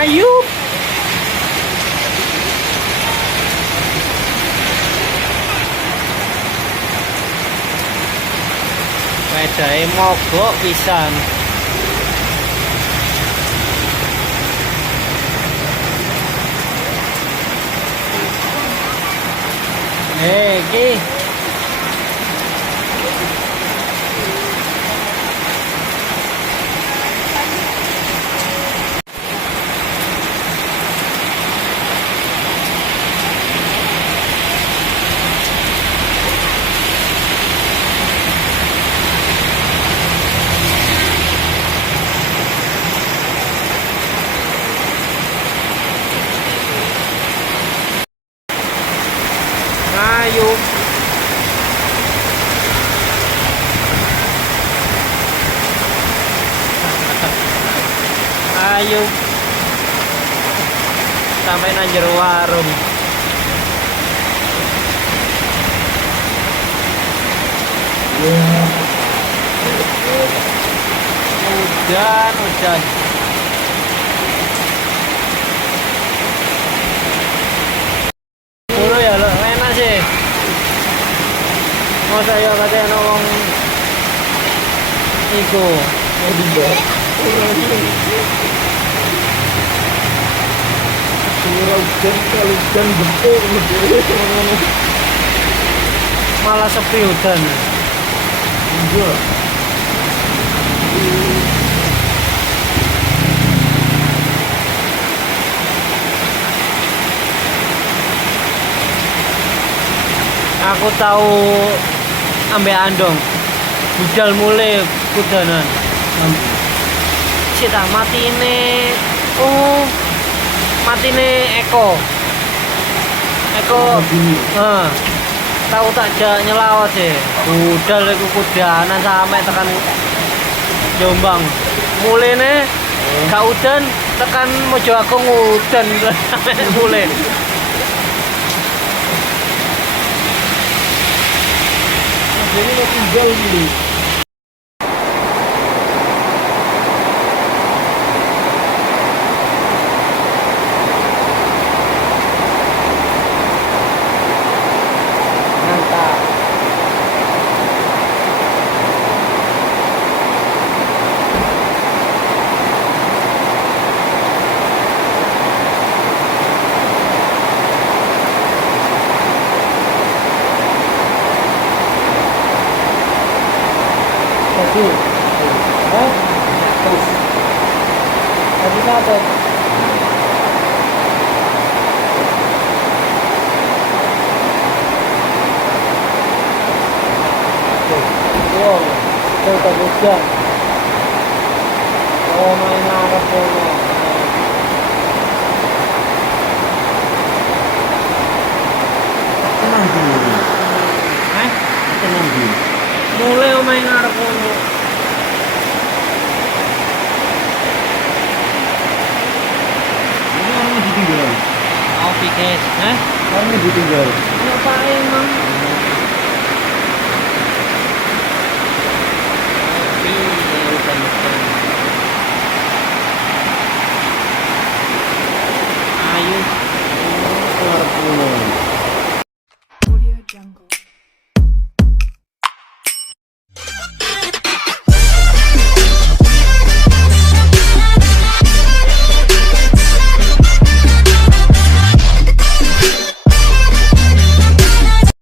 ngayup. Medae mogok pisan. Iki ngayup. Ayo sampai nang jero warung. Hujan. Puro ya lo enak sih. Mau saya katanya nolong iku mau dibawa. Hujan betul malah sepi hujan. Enggak. Aku tahu ambek andong budal mulai kudanan. Cita matine Eko tahu tak jak nyelawat sih budal iku kudanan sampai tekan Jombang mulene gak udan tekan Mojoagung udan sampai mulai. Jadi mau tinggal dulu. Mantap. Terus tadi apa? Wow, kita hujan. Oh, main Arab dulu. Tenang dulu. Tenang dulu. Mulai main Arab dulu. Ditinggal. Oh, pikir, kamu ditinggal. Ngapain, Mang?